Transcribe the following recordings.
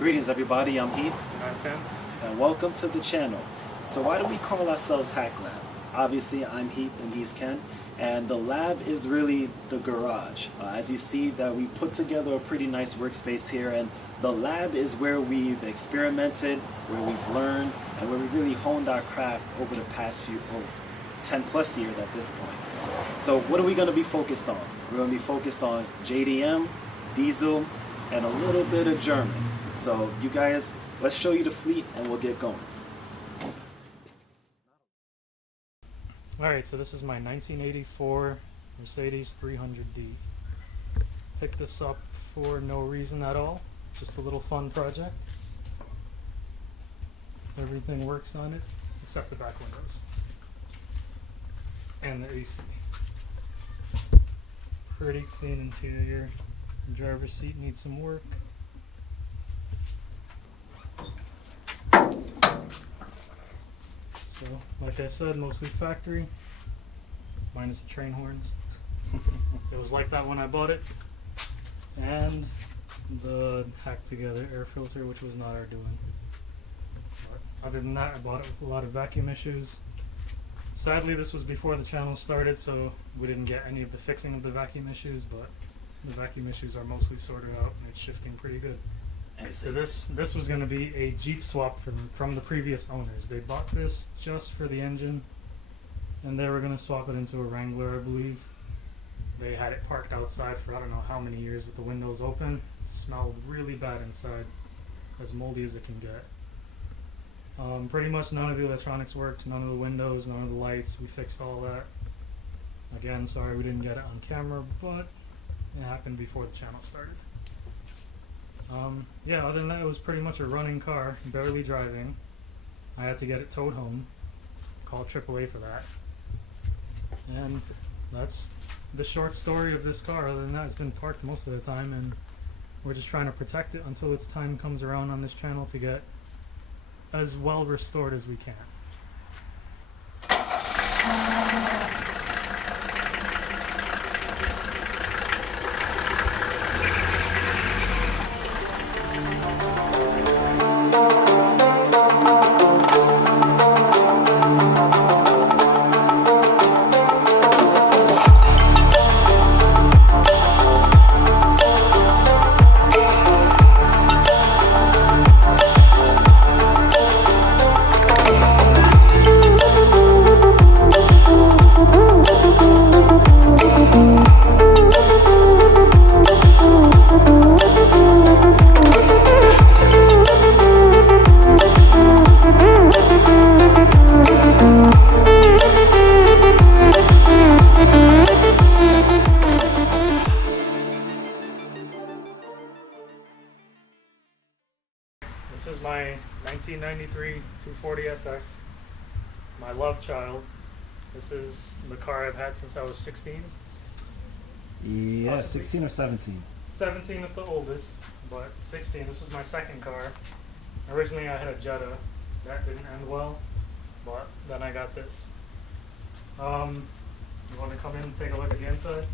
Greetings everybody, I'm Heath. And I'm Ken. And welcome to the channel. So why do we call ourselves HaK Lab? Obviously I'm Heath and he's Ken. And the lab is really the garage. As you see that we put together a pretty nice workspace here, and the lab is where we've experimented, where we've learned, and where we really honed our craft over the past 10 plus years at this point. So what are we going to be focused on? We're going to be focused on JDM, diesel, and a little bit of German. So you guys, let's show you the fleet and we'll get going. Alright, so this is my 1984 Mercedes 300D. Picked this up for no reason at all, just a little fun project. Everything works on it except the back windows and the AC. Pretty clean interior. The driver's seat needs some work. So, like I said, mostly factory, minus the train horns. It was like that when I bought it. And the HaK Together air filter, which was not our doing. But other than that, I bought it with a lot of vacuum issues. Sadly, this was before the channel started, so we didn't get any of the fixing of the vacuum issues, but the vacuum issues are mostly sorted out and it's shifting pretty good. So this was going to be a Jeep swap from the previous owners. They bought this just for the engine, and they were going to swap it into a Wrangler, I believe. They had it parked outside for I don't know how many years with the windows open. It smelled really bad inside, as moldy as it can get. Pretty much none of the electronics worked, none of the windows, none of the lights. We fixed all that. Again, sorry we didn't get it on camera, but it happened before the channel started. Yeah, other than that, it was pretty much a running car, barely driving. I had to get it towed home, call AAA for that. And that's the short story of this car. Other than that, it's been parked most of the time, and we're just trying to protect it until its time comes around on this channel to get as well restored as we can. This is my 1993 240SX, my love child. This is the car I've had since I was 16. Yeah, Possibly. 16 or 17? 17 at the oldest, but 16. This was my second car. Originally I had a Jetta. That didn't end well, but then I got this. You want to come in and take a look at the inside?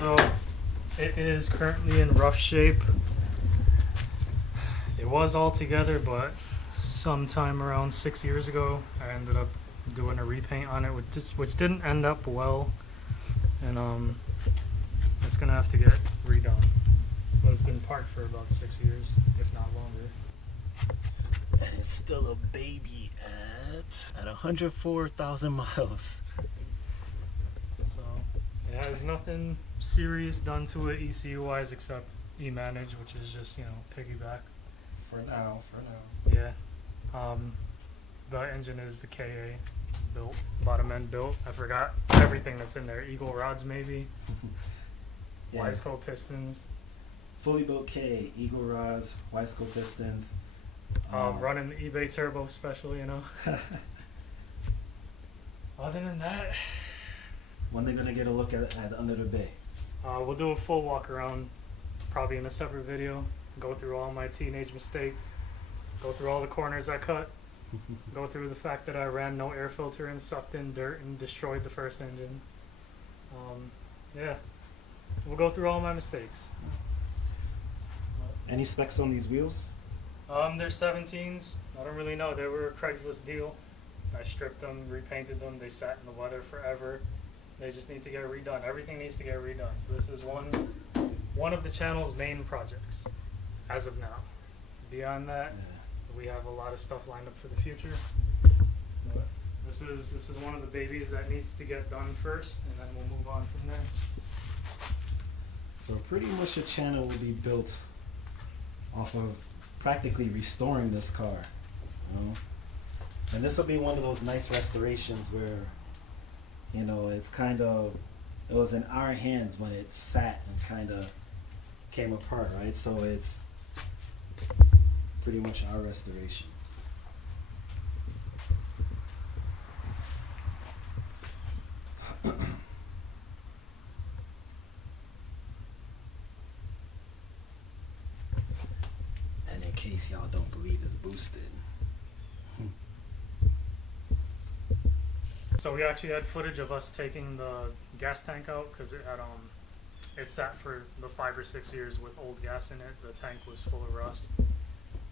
So, it is currently in rough shape. It was all together, but sometime around 6 years ago, I ended up doing a repaint on it, which didn't end up well, and it's gonna have to get redone. But it's been parked for about 6 years, if not longer. And it's still a baby at 104,000 miles. So it has nothing serious done to it ECU-wise except E-manage, which is just, you know, piggyback. For now. Yeah. The engine is the KA built, bottom end built. I forgot everything that's in there. Eagle rods maybe. Yeah. Wiseco pistons. Fully built K, Eagle rods, Wiseco pistons. Running the eBay turbo special, you know. Other than that, when they're gonna get a look at under the bay? we'll do a full walk around, probably in a separate video. Go through all my teenage mistakes. Go through all the corners I cut. Go through the fact that I ran no air filter and sucked in dirt and destroyed the first engine. Yeah, we'll go through all my mistakes. Any specs on these wheels? They're 17s. I don't really know. They were a Craigslist deal. I stripped them, repainted them. They sat in the weather forever. They just need to get redone. Everything needs to get redone. So this is one of the channel's main projects as of now. Beyond that, we have a lot of stuff lined up for the future. But this is one of the babies that needs to get done first, and then we'll move on from there. So pretty much the channel will be built off of practically restoring this car, you know? And this will be one of those nice restorations where, you know, it was in our hands when it sat and kind of came apart, right? So it's pretty much our restoration. And in case y'all don't believe it's boosted. So we actually had footage of us taking the gas tank out because it had it sat for the 5 or 6 years with old gas in it. The tank was full of rust,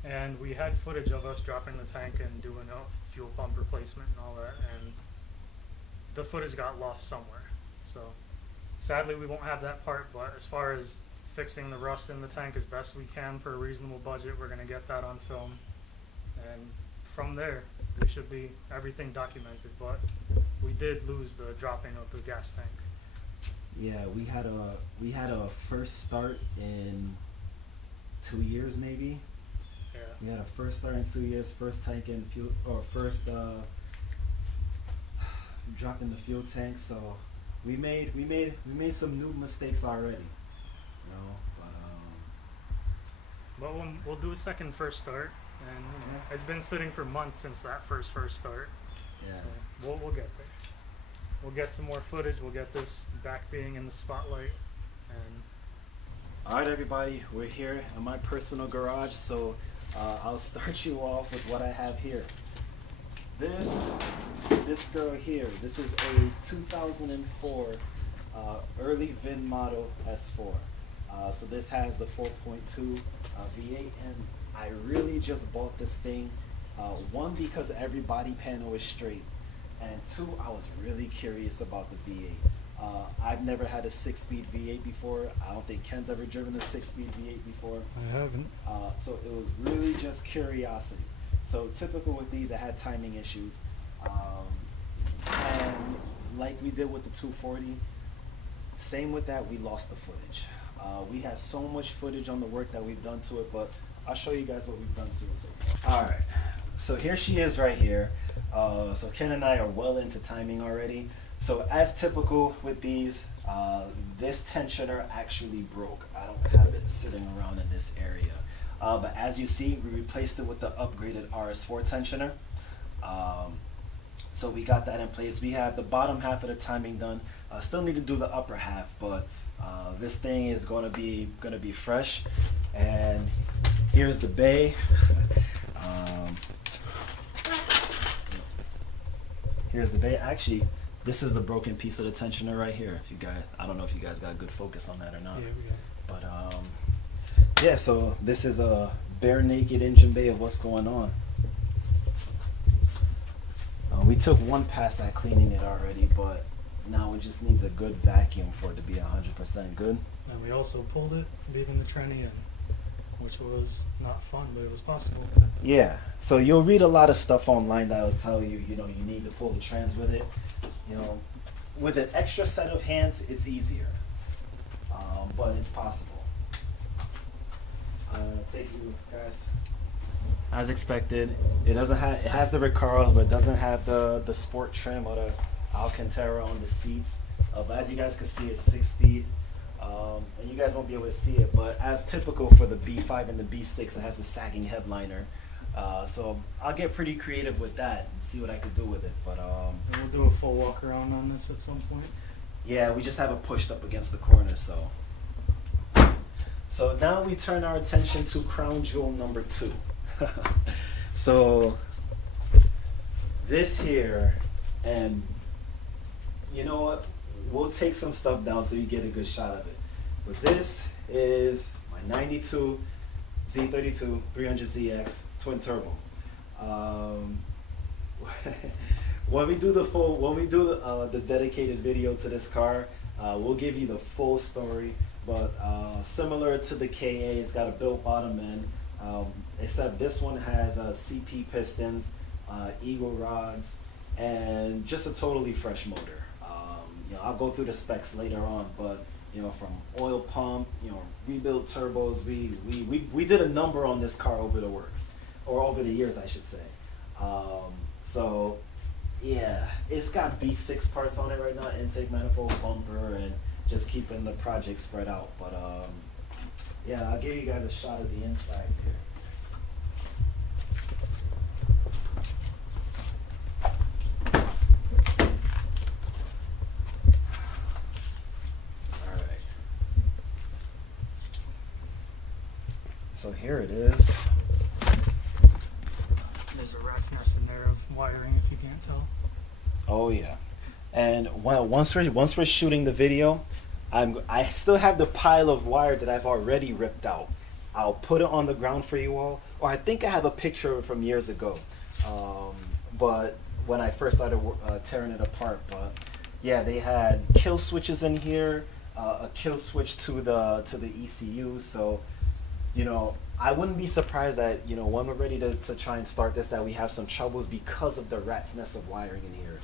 and we had footage of us dropping the tank and doing a fuel pump replacement and all that. And the footage got lost somewhere. So sadly, we won't have that part. But as far as fixing the rust in the tank as best we can for a reasonable budget, we're gonna get that on film, and from there, there should be everything documented. But we did lose the dropping of the gas tank. Yeah, we had a first start in 2 years maybe. Yeah. We had a first start in 2 years, first tank in fuel, or first drop in the fuel tank. So we made some new mistakes already, you know. But we'll do a second first start, and you know, it's been sitting for months since that first start. Yeah. So we'll get there. We'll get some more footage. We'll get this back being in the spotlight. And all right, everybody, we're here in my personal garage. So I'll start you off with what I have here. This girl here. This is a 2004 early VIN model S4. So this has the 4.2 V8, and I really just bought this thing. One, because every body panel is straight, and two, I was really curious about the V8. I've never had a 6-speed V8 before. I don't think Ken's ever driven a 6-speed V8 before. I haven't. So it was really just curiosity. So typical with these, it had timing issues. And like we did with the 240, same with that, we lost the footage. We have so much footage on the work that we've done to it, but I'll show you guys what we've done to it so far. All right, so here she is right here. So Ken and I are well into timing already. So as typical with these, this tensioner actually broke. I don't have it sitting around in this area. But as you see, we replaced it with the upgraded RS4 tensioner. So we got that in place. We have the bottom half of the timing done. Still need to do the upper half, but this thing is gonna be fresh. And here's the bay. Here's the bay. Actually, this is the broken piece of the tensioner right here. If you guys, I don't know if you guys got good focus on that or not. Yeah, we got it. But yeah. So this is a bare naked engine bay of what's going on. We took one pass at cleaning it already, but now it just needs a good vacuum for it to be 100% good. And we also pulled it, leaving the tranny in, which was not fun, but it was possible. Yeah, so you'll read a lot of stuff online that will tell you, you know, you need to pull the trans with it. You know, with an extra set of hands, it's easier, but it's possible. Take you guys. As expected, it has the Recaro, but it doesn't have the sport trim or the Alcantara on the seats. But as you guys can see, it's 6-speed. And you guys won't be able to see it, but as typical for the B5 and the B6, it has a sagging headliner. So I'll get pretty creative with that and see what I could do with it. But And we'll do a full walk around on this at some point. yeah, we just have it pushed up against the corner. So now we turn our attention to crown jewel number 2. So this here, and you know what? We'll take some stuff down so you get a good shot of it. But this is my 92 Z32 300ZX twin turbo. Um, when we do the dedicated video to this car, we'll give you the full story. But similar to the KA, it's got a built bottom end, except this one has CP pistons, Eagle rods, and just a totally fresh motor. I'll go through the specs later on, but from oil pump, rebuilt turbos, we did a number on this car over the works, or over the years, I should say. So yeah, it's got B6 parts on it right now, intake manifold, bumper, and just keeping the project spread out. But yeah, I'll give you guys a shot of the inside here. Alright. So here it is. There's a rat's nest in there of wiring, if you can't tell. Oh yeah. And once we're shooting the video, I still have the pile of wire that I've already ripped out. I'll put it on the ground for you all, or I think I have a picture of it from years ago. But when I first started tearing it apart, but yeah, they had kill switches in here, a kill switch to the ECU. So I wouldn't be surprised that when we're ready to try and start this, that we have some troubles because of the rat's nest of wiring in here.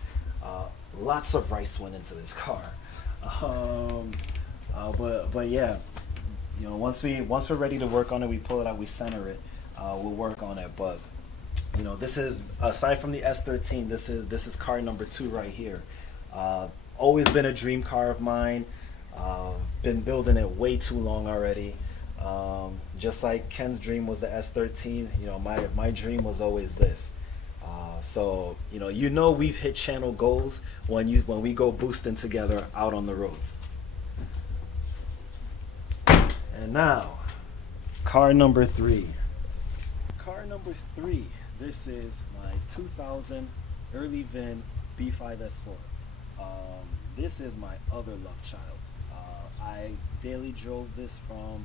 Lots of rice went into this car. But yeah, once we're ready to work on it, we pull it out, we center it, we'll work on it. But this is, aside from the S13, this is car number 2 right here. Always been a dream car of mine. Been building it way too long already. Just like Ken's dream was the S13, my dream was always this. So we've hit channel goals when we go boosting together out on the roads. And now, car number 3. Car number 3. This is my 2000 early VIN B5 S4. This is my other love child. I daily drove this from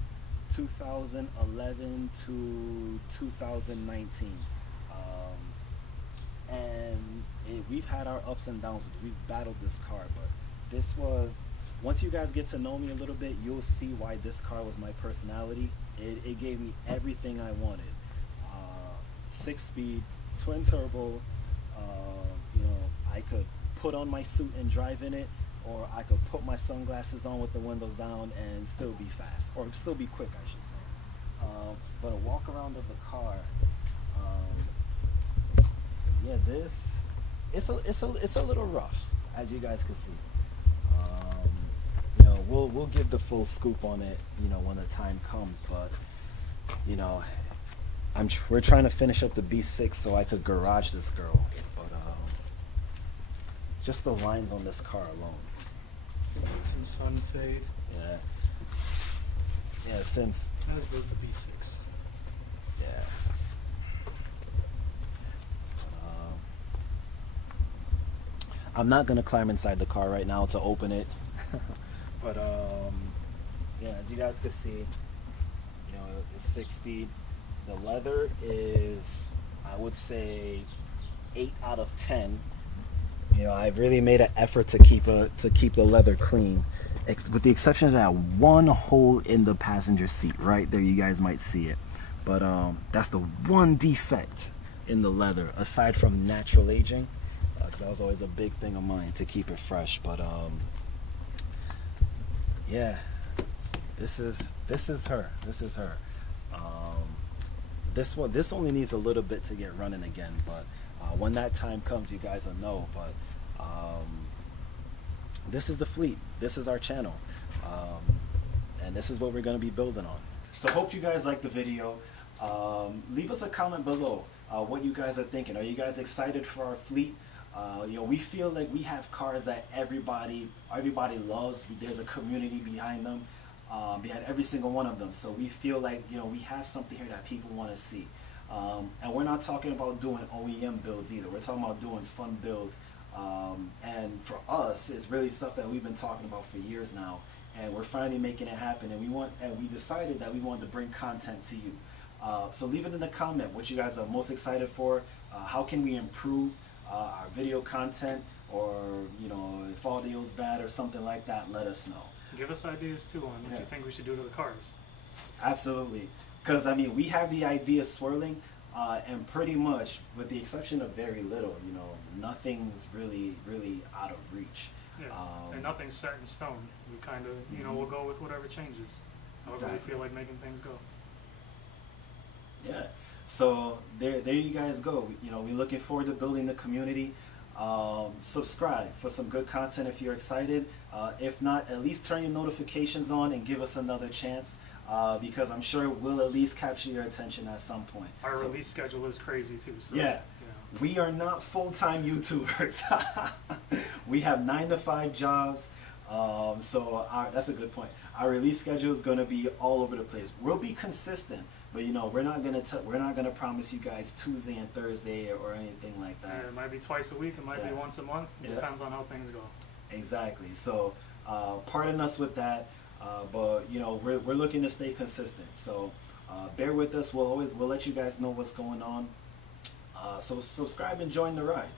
2011 to 2019. We've had our ups and downs. We've battled this car, but this was, once you guys get to know me a little bit, you'll see why this car was my personality. It gave me everything I wanted. 6-speed, twin turbo. I could put on my suit and drive in it, or I could put my sunglasses on with the windows down and still be fast, or still be quick, I should say. But a walk around of the car, yeah, it's a little rough, as you guys can see. We'll give the full scoop on it, when the time comes. But we're trying to finish up the B6 so I could garage this girl. But just the lines on this car alone. Some sun fade. Yeah, since as does the B6. Yeah. I'm not gonna climb inside the car right now to open it. But yeah, as you guys can see, it's 6-speed. The leather is, I would say, 8 out of 10. I've really made an effort to keep the leather clean, with the exception of that one hole in the passenger seat right there. You guys might see it, but that's the one defect in the leather, aside from natural aging, because that was always a big thing of mine, to keep it fresh. But yeah, this is her. This only needs a little bit to get running again, but when that time comes, you guys will know. But this is the fleet. This is our channel, and this is what we're going to be building on. So hope you guys like the video. Leave us a comment below what you guys are thinking. Are you guys excited for our fleet? We feel like we have cars that everybody loves. There's a community behind them, behind every single one of them. So we feel like we have something here that people want to see. And we're not talking about doing OEM builds either. We're talking about doing fun builds. And for us, it's really stuff that we've been talking about for years now, and we're finally making it happen. And we decided that we wanted to bring content to you. So leave it in the comment what you guys are most excited for. How can we improve our video content, or if audio's bad or something like that, let us know. Give us ideas too on what you think we should do to the cars. Absolutely, because I mean we have the ideas swirling, and pretty much with the exception of very little, nothing's really out of reach. Yeah, and nothing's set in stone. We kind of, we'll go with whatever changes, however we feel like making things go. Yeah, so there you guys go. We're looking forward to building the community. Subscribe for some good content if you're excited. If not, at least turn your notifications on and give us another chance, because I'm sure we'll at least capture your attention at some point. Our release schedule is crazy too. So, yeah. We are not full-time YouTubers. We have 9-to-5 jobs. So that's a good point. Our release schedule is going to be all over the place. We'll be consistent, but we're not gonna promise you guys Tuesday and Thursday or anything like that. Yeah, it might be twice a week. It might be once a month. It depends on how things go. Exactly. So pardon us with that, but we're looking to stay consistent. So bear with us. We'll let you guys know what's going on. So subscribe and join the ride.